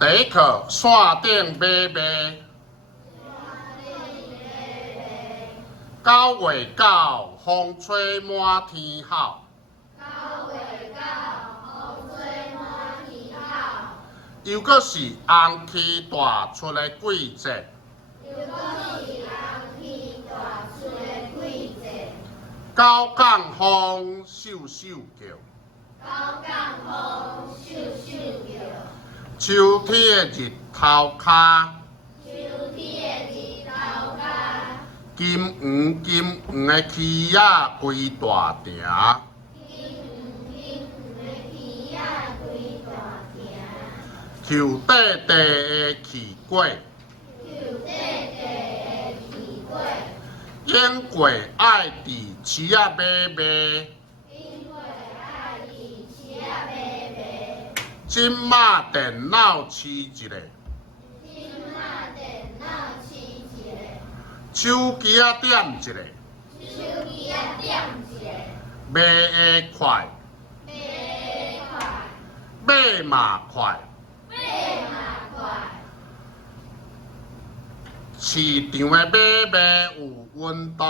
第一课，山顶买卖。9月9，风吹满天好。又搁是红旗大出的季节。九港风咻咻叫。秋天的日头卡。金黄的旗仔规大埕。树底地的奇怪。演过爱伫市仔买卖。今仔电脑试一个。手机仔点一个。卖会快。买嘛快。市场的买卖有温度。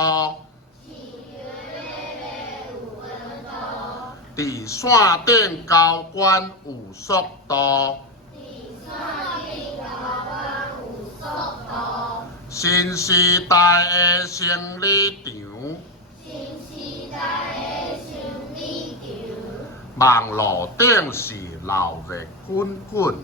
伫山顶交关有速度。新时代的生理场。网络顶是闹热滚滚。